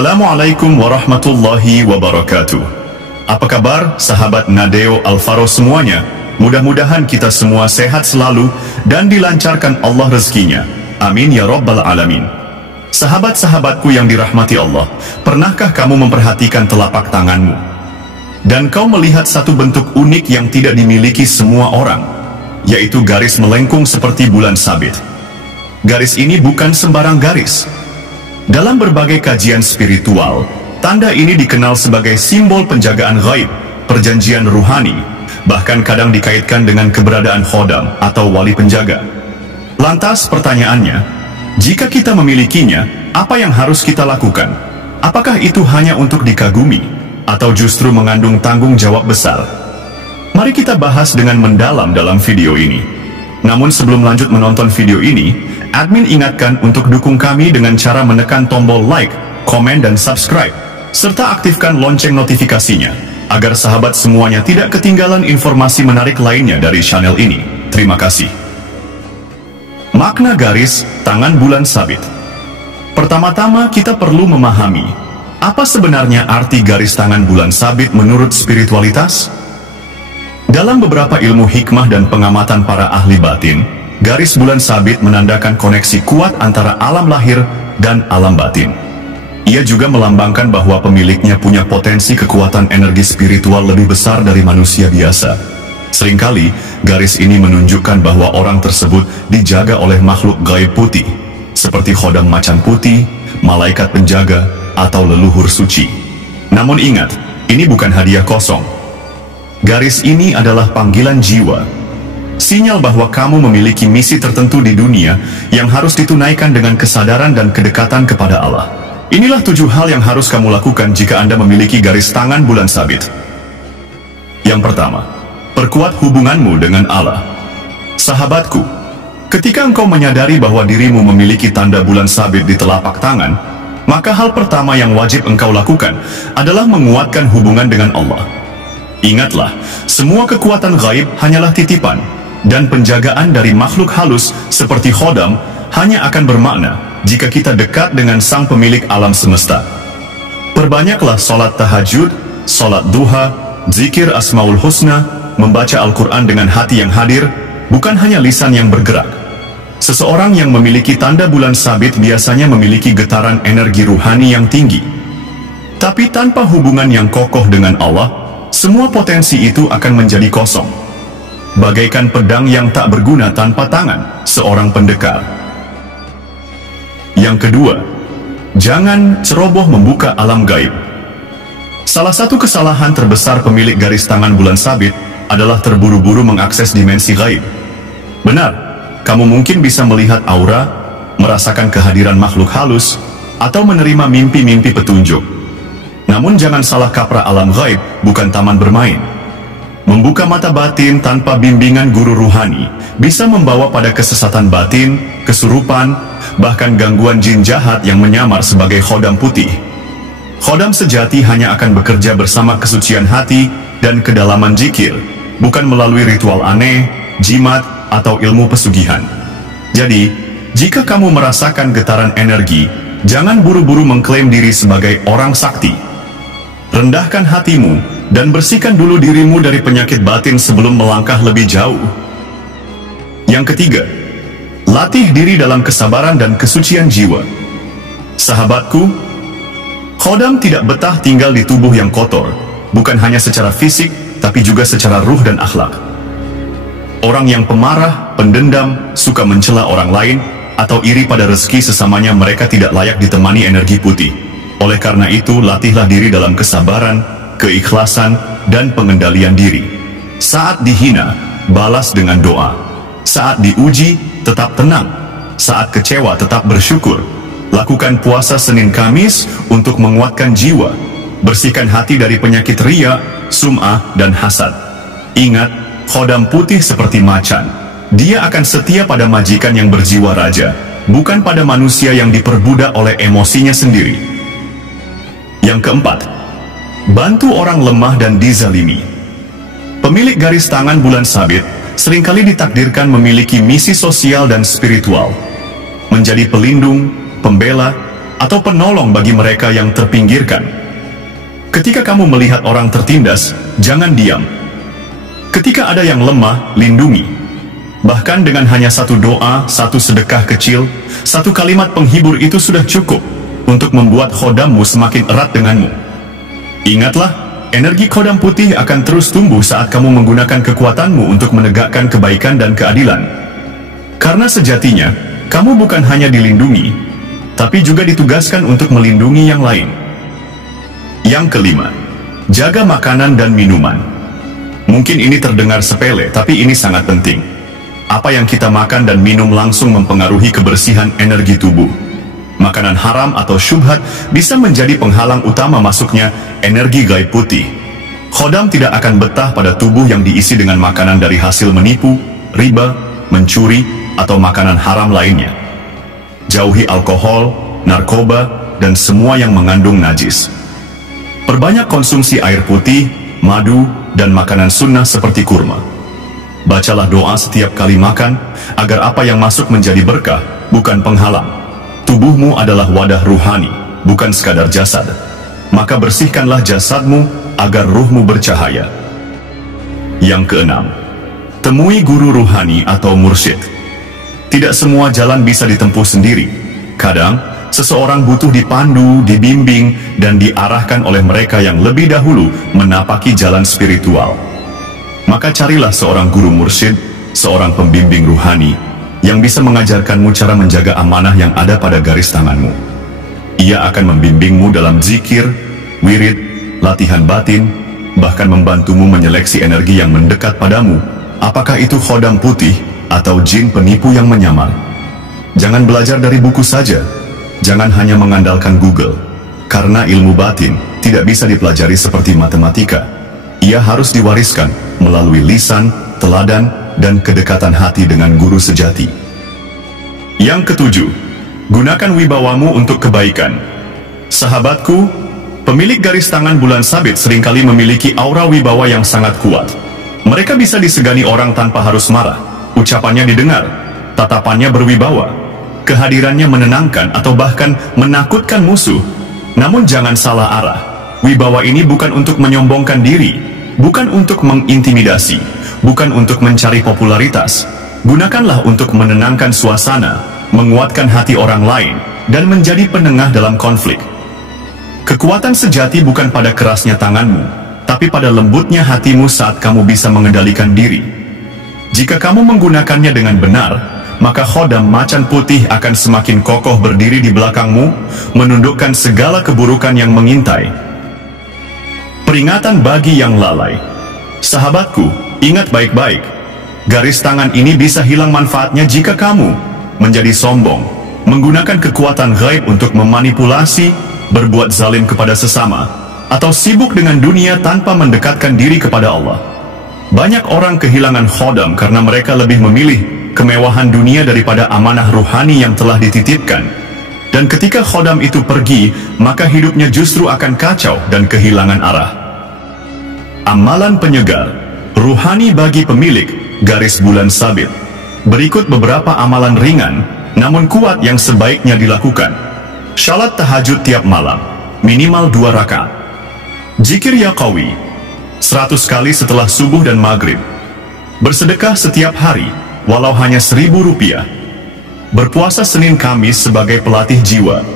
Assalamualaikum warahmatullahi wabarakatuh. Apa kabar sahabat Nadeo Alvaro semuanya? Mudah-mudahan kita semua sehat selalu dan dilancarkan Allah rezekinya. Amin ya rabbal alamin. Sahabat-sahabatku yang dirahmati Allah, pernahkah kamu memperhatikan telapak tanganmu? Dan kau melihat satu bentuk unik yang tidak dimiliki semua orang, yaitu garis melengkung seperti bulan sabit. Garis ini bukan sembarang garis. Dalam berbagai kajian spiritual, tanda ini dikenal sebagai simbol penjagaan gaib, perjanjian ruhani, bahkan kadang dikaitkan dengan keberadaan khodam atau wali penjaga. Lantas pertanyaannya, jika kita memilikinya, apa yang harus kita lakukan? Apakah itu hanya untuk dikagumi, atau justru mengandung tanggung jawab besar? Mari kita bahas dengan mendalam dalam video ini. Namun sebelum lanjut menonton video ini, admin ingatkan untuk dukung kami dengan cara menekan tombol like, komen dan subscribe, serta aktifkan lonceng notifikasinya, agar sahabat semuanya tidak ketinggalan informasi menarik lainnya dari channel ini. Terima kasih. Makna garis tangan bulan sabit. Pertama-tama kita perlu memahami, apa sebenarnya arti garis tangan bulan sabit menurut spiritualitas? Dalam beberapa ilmu hikmah dan pengamatan para ahli batin, garis bulan sabit menandakan koneksi kuat antara alam lahir dan alam batin. Ia juga melambangkan bahwa pemiliknya punya potensi kekuatan energi spiritual lebih besar dari manusia biasa. Seringkali, garis ini menunjukkan bahwa orang tersebut dijaga oleh makhluk gaib putih, seperti khodam macan putih, malaikat penjaga, atau leluhur suci. Namun ingat, ini bukan hadiah kosong. Garis ini adalah panggilan jiwa, sinyal bahwa kamu memiliki misi tertentu di dunia yang harus ditunaikan dengan kesadaran dan kedekatan kepada Allah. Inilah 7 hal yang harus kamu lakukan jika Anda memiliki garis tangan bulan sabit. Yang pertama, perkuat hubunganmu dengan Allah. Sahabatku, ketika engkau menyadari bahwa dirimu memiliki tanda bulan sabit di telapak tangan, maka hal pertama yang wajib engkau lakukan adalah menguatkan hubungan dengan Allah. Ingatlah, semua kekuatan gaib hanyalah titipan, dan penjagaan dari makhluk halus seperti khodam hanya akan bermakna jika kita dekat dengan sang pemilik alam semesta. Perbanyaklah sholat tahajud, sholat duha, zikir asmaul husna, membaca Al-Quran dengan hati yang hadir, bukan hanya lisan yang bergerak. Seseorang yang memiliki tanda bulan sabit biasanya memiliki getaran energi ruhani yang tinggi. Tapi tanpa hubungan yang kokoh dengan Allah, semua potensi itu akan menjadi kosong. Bagaikan pedang yang tak berguna tanpa tangan seorang pendekar. Yang kedua, jangan ceroboh membuka alam gaib. Salah satu kesalahan terbesar pemilik garis tangan bulan sabit adalah terburu-buru mengakses dimensi gaib. Benar, kamu mungkin bisa melihat aura, merasakan kehadiran makhluk halus, atau menerima mimpi-mimpi petunjuk. Namun jangan salah kaprah, alam gaib bukan taman bermain. Membuka mata batin tanpa bimbingan guru ruhani bisa membawa pada kesesatan batin, kesurupan, bahkan gangguan jin jahat yang menyamar sebagai khodam putih. Khodam sejati hanya akan bekerja bersama kesucian hati dan kedalaman zikir, bukan melalui ritual aneh, jimat, atau ilmu pesugihan. Jadi, jika kamu merasakan getaran energi, jangan buru-buru mengklaim diri sebagai orang sakti. Rendahkan hatimu dan bersihkan dulu dirimu dari penyakit batin sebelum melangkah lebih jauh. Yang ketiga, latih diri dalam kesabaran dan kesucian jiwa. Sahabatku, khodam tidak betah tinggal di tubuh yang kotor, bukan hanya secara fisik, tapi juga secara ruh dan akhlak. Orang yang pemarah, pendendam, suka mencela orang lain, atau iri pada rezeki sesamanya mereka tidak layak ditemani energi putih. Oleh karena itu, latihlah diri dalam kesabaran, keikhlasan, dan pengendalian diri. Saat dihina, balas dengan doa. Saat diuji, tetap tenang. Saat kecewa, tetap bersyukur. Lakukan puasa Senin Kamis untuk menguatkan jiwa. Bersihkan hati dari penyakit riya, sum'ah, dan hasad. Ingat, khodam putih seperti macan. Dia akan setia pada majikan yang berjiwa raja, bukan pada manusia yang diperbudak oleh emosinya sendiri. Yang keempat, bantu orang lemah dan dizalimi. Pemilik garis tangan bulan sabit seringkali ditakdirkan memiliki misi sosial dan spiritual. Menjadi pelindung, pembela, atau penolong bagi mereka yang terpinggirkan. Ketika kamu melihat orang tertindas, jangan diam. Ketika ada yang lemah, lindungi. Bahkan dengan hanya satu doa, satu sedekah kecil, satu kalimat penghibur itu sudah cukup untuk membuat khodammu semakin erat denganmu. Ingatlah, energi khodam putih akan terus tumbuh saat kamu menggunakan kekuatanmu untuk menegakkan kebaikan dan keadilan. Karena sejatinya, kamu bukan hanya dilindungi, tapi juga ditugaskan untuk melindungi yang lain. Yang kelima, jaga makanan dan minuman. Mungkin ini terdengar sepele, tapi ini sangat penting. Apa yang kita makan dan minum langsung mempengaruhi kebersihan energi tubuh. Makanan haram atau syubhat bisa menjadi penghalang utama masuknya energi gaib putih. Khodam tidak akan betah pada tubuh yang diisi dengan makanan dari hasil menipu, riba, mencuri, atau makanan haram lainnya. Jauhi alkohol, narkoba, dan semua yang mengandung najis. Perbanyak konsumsi air putih, madu, dan makanan sunnah seperti kurma. Bacalah doa setiap kali makan, agar apa yang masuk menjadi berkah, bukan penghalang. Tubuhmu adalah wadah ruhani, bukan sekadar jasad. Maka bersihkanlah jasadmu, agar ruhmu bercahaya. Yang keenam, temui guru ruhani atau mursyid. Tidak semua jalan bisa ditempuh sendiri. Kadang, seseorang butuh dipandu, dibimbing, dan diarahkan oleh mereka yang lebih dahulu menapaki jalan spiritual. Maka carilah seorang guru mursyid, seorang pembimbing ruhani, yang bisa mengajarkanmu cara menjaga amanah yang ada pada garis tanganmu. Ia akan membimbingmu dalam zikir, wirid, latihan batin, bahkan membantumu menyeleksi energi yang mendekat padamu, apakah itu khodam putih atau jin penipu yang menyamar. Jangan belajar dari buku saja. Jangan hanya mengandalkan Google, karena ilmu batin tidak bisa dipelajari seperti matematika. Ia harus diwariskan melalui lisan, teladan, dan kedekatan hati dengan guru sejati. Yang ketujuh, gunakan wibawamu untuk kebaikan. Sahabatku, pemilik garis tangan bulan sabit seringkali memiliki aura wibawa yang sangat kuat. Mereka bisa disegani orang tanpa harus marah, ucapannya didengar, tatapannya berwibawa. Kehadirannya menenangkan atau bahkan menakutkan musuh. Namun jangan salah arah. Wibawa ini bukan untuk menyombongkan diri, bukan untuk mengintimidasi, bukan untuk mencari popularitas. Gunakanlah untuk menenangkan suasana, menguatkan hati orang lain, dan menjadi penengah dalam konflik. Kekuatan sejati bukan pada kerasnya tanganmu, tapi pada lembutnya hatimu saat kamu bisa mengendalikan diri. Jika kamu menggunakannya dengan benar, maka khodam macan putih akan semakin kokoh berdiri di belakangmu, menundukkan segala keburukan yang mengintai. Peringatan bagi yang lalai. Sahabatku, ingat baik-baik. Garis tangan ini bisa hilang manfaatnya jika kamu menjadi sombong, menggunakan kekuatan gaib untuk memanipulasi, berbuat zalim kepada sesama, atau sibuk dengan dunia tanpa mendekatkan diri kepada Allah. Banyak orang kehilangan khodam karena mereka lebih memilih kemewahan dunia daripada amanah ruhani yang telah dititipkan. Dan ketika khodam itu pergi, maka hidupnya justru akan kacau dan kehilangan arah. Amalan penyegar ruhani bagi pemilik garis bulan sabit. Berikut beberapa amalan ringan namun kuat yang sebaiknya dilakukan. Shalat tahajud tiap malam, minimal 2 rakaat. Zikir ya qawi 100 kali setelah subuh dan maghrib. Bersedekah setiap hari, walau hanya Rp1.000. Berpuasa Senin Kamis sebagai pelatih jiwa.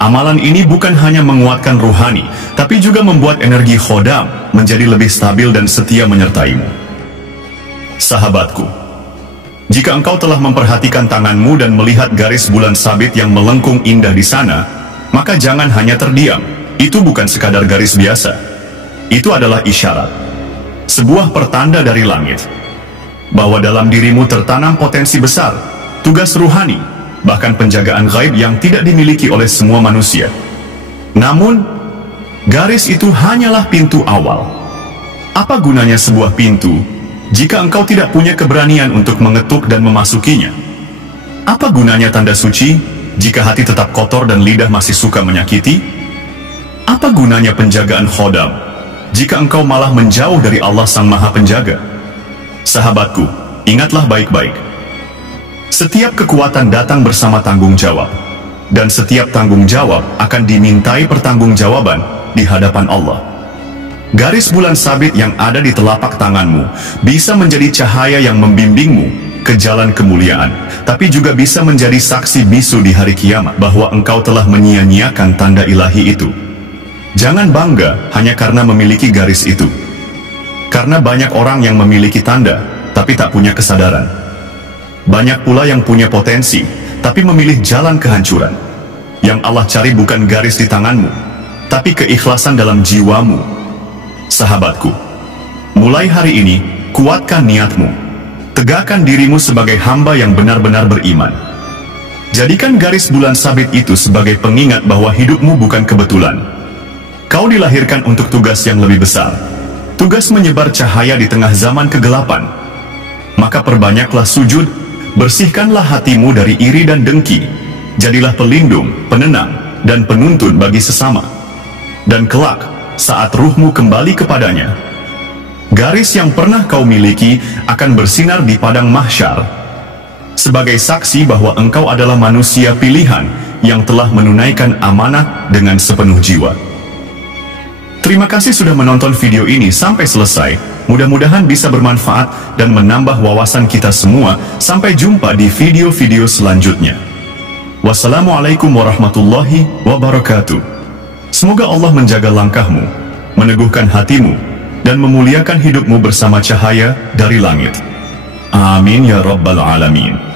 Amalan ini bukan hanya menguatkan ruhani, tapi juga membuat energi khodam menjadi lebih stabil dan setia menyertaimu. Sahabatku, jika engkau telah memperhatikan tanganmu dan melihat garis bulan sabit yang melengkung indah di sana, maka jangan hanya terdiam. Itu bukan sekadar garis biasa. Itu adalah isyarat, sebuah pertanda dari langit, bahwa dalam dirimu tertanam potensi besar, tugas ruhani, bahkan penjagaan gaib yang tidak dimiliki oleh semua manusia. Namun, garis itu hanyalah pintu awal. Apa gunanya sebuah pintu jika engkau tidak punya keberanian untuk mengetuk dan memasukinya? Apa gunanya tanda suci jika hati tetap kotor dan lidah masih suka menyakiti? Apa gunanya penjagaan khodam jika engkau malah menjauh dari Allah Sang Maha Penjaga? Sahabatku, ingatlah baik-baik. Setiap kekuatan datang bersama tanggung jawab. dan setiap tanggung jawab akan dimintai pertanggungjawaban di hadapan Allah. Garis bulan sabit yang ada di telapak tanganmu bisa menjadi cahaya yang membimbingmu ke jalan kemuliaan, tapi juga bisa menjadi saksi bisu di hari kiamat bahwa engkau telah menyia-nyiakan tanda ilahi itu. Jangan bangga hanya karena memiliki garis itu, karena banyak orang yang memiliki tanda tapi tak punya kesadaran. Banyak pula yang punya potensi tapi memilih jalan kehancuran. Yang Allah cari bukan garis di tanganmu, tapi keikhlasan dalam jiwamu. Sahabatku, mulai hari ini, kuatkan niatmu. Tegakkan dirimu sebagai hamba yang benar-benar beriman. Jadikan garis bulan sabit itu sebagai pengingat bahwa hidupmu bukan kebetulan. Kau dilahirkan untuk tugas yang lebih besar. Tugas menyebar cahaya di tengah zaman kegelapan. Maka perbanyaklah sujud, bersihkanlah hatimu dari iri dan dengki. Jadilah pelindung, penenang, dan penuntun bagi sesama. Dan kelak, saat ruhmu kembali kepadanya, garis yang pernah kau miliki akan bersinar di padang mahsyar, sebagai saksi bahwa engkau adalah manusia pilihan yang telah menunaikan amanah dengan sepenuh jiwa. Terima kasih sudah menonton video ini sampai selesai. Mudah-mudahan bisa bermanfaat dan menambah wawasan kita semua. Sampai jumpa di video-video selanjutnya. Wassalamualaikum warahmatullahi wabarakatuh. Semoga Allah menjaga langkahmu, meneguhkan hatimu, dan memuliakan hidupmu bersama cahaya dari langit. Amin ya Rabbal Alamin.